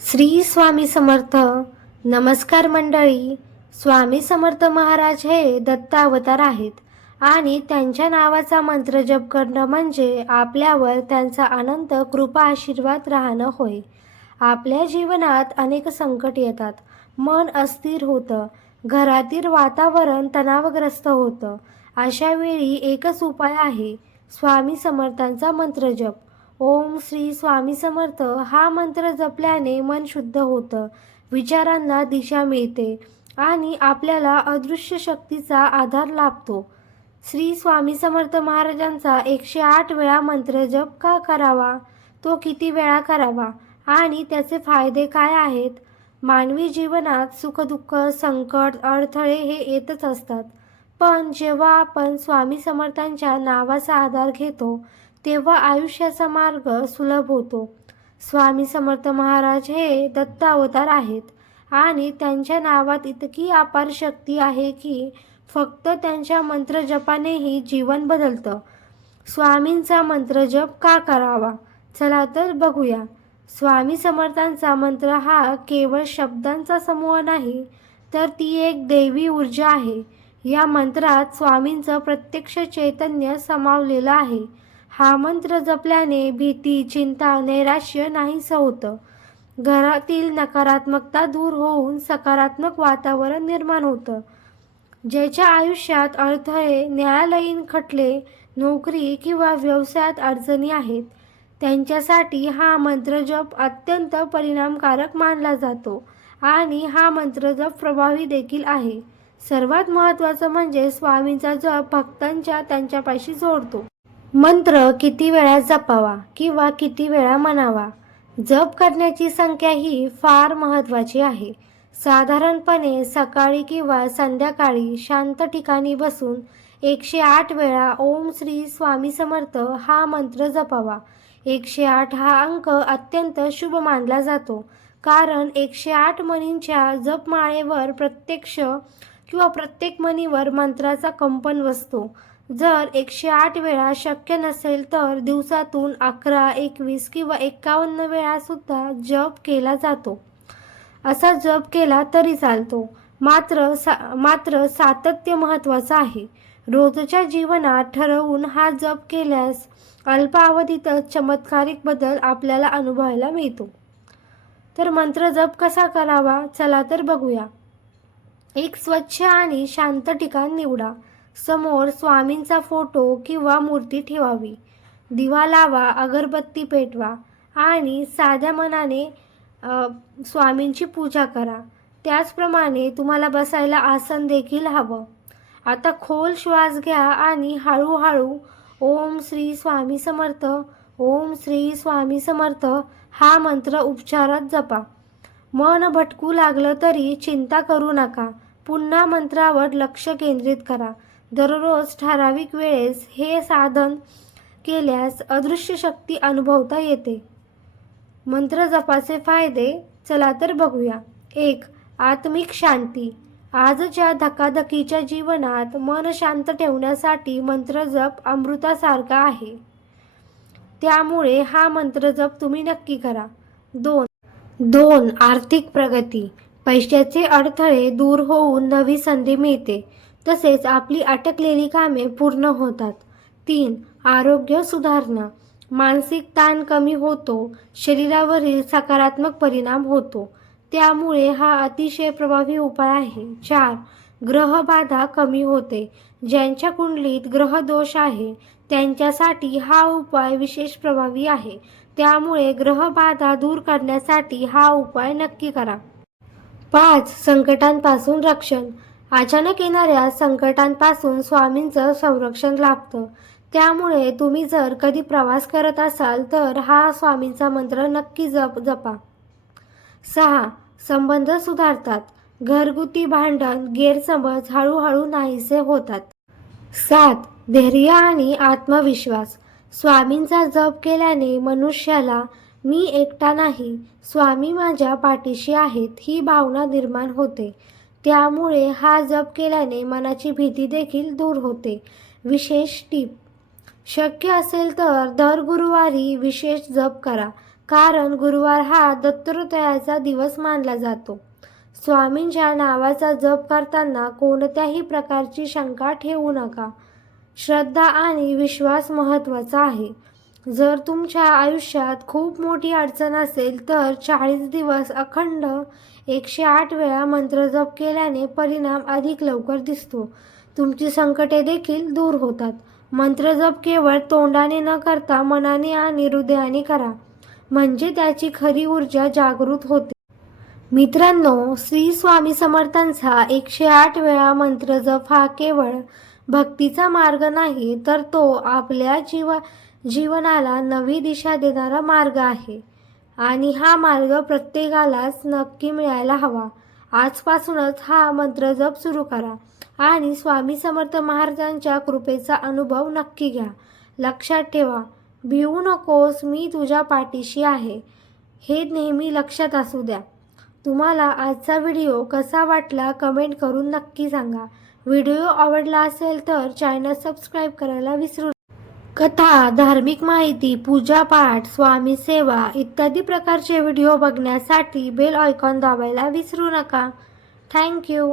श्री स्वामी समर्थ. नमस्कार मंडळी. स्वामी समर्थ महाराज हे दत्तावतार आहेत आणि त्यांच्या नावाचा मंत्र जप करणं म्हणजे आपल्यावर त्यांचा अनंत कृपा आशीर्वाद राहणं होय. आपल्या जीवनात अनेक संकट येतात. मन अस्थिर होतं. घरातील वातावरण तणावग्रस्त होतं. अशा वेळी एकच उपाय आहे. स्वामी समर्थांचा मंत्रजप ओम श्री स्वामी समर्थ. हा मंत्र जपल्याने मन शुद्ध होतं. विचारांना दिशा मिळते आणि आपल्याला अदृश्य शक्तीचा आधार लाभतो. श्री स्वामी समर्थ महाराजांचा एकशे आठ वेळा मंत्र जप का करावा? तो किती वेळा करावा? आणि त्याचे फायदे काय आहेत? मानवी जीवनात सुखदुःख संकट अडथळे हे येतच असतात. पण जेव्हा आपण स्वामी समर्थांच्या नावाचा आधार घेतो तेव्हा आयुष्याचा मार्ग सुलभ होतो. स्वामी समर्थ महाराज हे दत्तावतार आहेत आणि त्यांच्या नावात इतकी अपार शक्ती आहे की फक्त त्यांच्या मंत्रजपानेही जीवन बदलतं. स्वामींचा मंत्रजप का करावा? चला तर बघूया. स्वामी समर्थांचा मंत्र हा केवळ शब्दांचा समूह नाही तर ती एक दैवी ऊर्जा आहे. या मंत्रात स्वामींचं प्रत्यक्ष चैतन्य सामावलेलं आहे. हा मंत्र जपल्याने भीती चिंता नैराश्य नाहीसं होतं. घरातील नकारात्मकता दूर होऊन सकारात्मक वातावरण निर्माण होतं. ज्याच्या आयुष्यात अडथळे न्यायालयीन खटले नोकरी किंवा व्यवसायात अडचणी आहेत त्यांच्यासाठी हा मंत्रजप अत्यंत परिणामकारक मानला जातो आणि हा मंत्रजप प्रभावी देखील आहे. सर्वात महत्त्वाचं म्हणजे स्वामींचा जप भक्तांच्या त्यांच्यापाशी जोडतो. मंत्र किती वेळा जपावा किंवा किती वेळा म्हणावा? जप करण्याची संख्या ही फार महत्त्वाची आहे. साधारणपणे सकाळी किंवा संध्याकाळी शांत ठिकाणी बसून एकशे आठ वेळा ओम श्री स्वामी समर्थ हा मंत्र जपावा. एकशे आठ हा अंक अत्यंत शुभ मानला जातो. कारण एकशे आठ मणींच्या जपमाळेवर प्रत्यक्ष किंवा प्रत्येक मणीवर मंत्राचा कंपन बसतो. जर एकशे आठ वेळा शक्य नसेल तर दिवसातून अकरा एकवीस किंवा एक्कावन्न वेळासुद्धा जप केला जातो. असा जप केला तरी चालतो. मात्र सा मात्र सातत्य महत्त्वाचं आहे. रोजच्या जीवनात ठरवून हा जप केल्यास अल्पावधीतच चमत्कारिक बदल आपल्याला अनुभवायला मिळतो. तर मंत्र जप कसा करावा? चला तर बघूया. एक स्वच्छ आणि शांत ठिकाण निवडा. समोर स्वामींचा फोटो किंवा मूर्ती ठेवावी. दिवा लावा अगरबत्ती पेटवा आणि साध्या मनाने स्वामींची पूजा करा. त्याचप्रमाणे तुम्हाला बसायला आसन देखील हवं. आता खोल श्वास घ्या आणि हळूहळू ओम श्री स्वामी समर्थ ओम श्री स्वामी समर्थ हा मंत्र उपचारात जपा. मन भटकू लागलं तरी चिंता करू नका. पुन्हा मंत्रावर लक्ष केंद्रित करा. दररोज ठराविक वेळेस हे साधन केल्यास अदृश्य शक्ती अनुभवता येते. मंत्र जपाचे फायदे चला तर बघूया. एक आत्मिक शांती. आजच्या धकाधकीच्या जीवनात मन शांत ठेवण्यासाठी मंत्रजप अमृतासारखा आहे. त्यामुळे हा मंत्रजप तुम्ही नक्की करा. दोन दोन आर्थिक प्रगती. पैशाचे अडथळे दूर होऊन नवी संधी मिळते. तसेच आपली अटकलेली कामे पूर्ण होतात. तीन आरोग्य सुधारणा. मानसिक ताण कमी होतो शरीरावरील सकारात्मक परिणाम होतो. त्यामुळे हा अतिशय प्रभावी उपाय आहे. चार ग्रहबाधा कमी होते. ज्यांच्या कुंडलीत ग्रहदोष आहे त्यांच्यासाठी हा उपाय विशेष प्रभावी आहे. त्यामुळे ग्रहबाधा दूर करण्यासाठी हा उपाय नक्की करा. पाच संकटांपासून रक्षण. अचानक येणाऱ्या संकटांपासून स्वामींचं संरक्षण लाभतं. त्यामुळे तुम्ही जर कधी प्रवास करत असाल तर हा स्वामींचा मंत्र नक्की जप जपा. सहा. संबंध सुधारतात. घरगुती भांडण गैरसमज हळूहळू नाहीसे होतात. सात. धैर्य आणि आत्मविश्वास. स्वामींचा जप केल्याने मनुष्याला मी एकटा नाही. स्वामी माझ्या पाठीशी आहेत. ही भावना निर्माण होते. त्यामुळे हा जप केल्याने मनाची भीती देखील दूर होते. विशेष टीप शक्य असेल तर दर गुरुवारी विशेष जप करा कारण गुरुवार हा दत्तोत्रयाचा दिवस मानला जातो. स्वामींच्या नावाचा जप करताना कोणत्याही प्रकारची शंका ठेवू नका. श्रद्धा आणि विश्वास महत्त्वाचा आहे. जर तुमच्या आयुष्यात खूप मोठी अडचण असेल तर चाळीस दिवस अखंड एकशे आठ वेळा मंत्र जप केल्याने परिणाम अधिक लवकर दिसतो. तुमची संकटे देखील दूर होतात. मंत्र जप केवळ तोंडाने न करता मनाने आणि हृदयाने करा. म्हणजे त्याची खरी ऊर्जा जागृत होते. मित्रांनो श्री स्वामी समर्थांचा एकशे आठ वेळा मंत्र जप हा केवळ भक्तीचा मार्ग नाही तर तो आपल्या जीवा जीवनाला नवी दिशा देणारा मार्ग आहे. आणि हा मार्ग प्रत्येकालाच नक्की मिळायला हवा. आजपासूनच हा मंत्र जप सुरू करा. आणि स्वामी समर्थ महाराजांच्या कृपेचा अनुभव नक्की घ्या. लक्षात ठेवा भिवू नकोस मी तुझ्या पाठीशी आहे. हे नेहमी लक्षात असू द्या. तुम्हाला आजचा व्हिडिओ कसा वाटला कमेंट करून नक्की सांगा. व्हिडिओ आवडला असेल तर चॅनल सबस्क्राईब करायला विसरू कथा धार्मिक माहिती पूजापाठ स्वामी सेवा इत्यादी प्रकारचे व्हिडिओ बघण्यासाठी बेल आयकॉन दाबायला विसरू नका. थँक्यू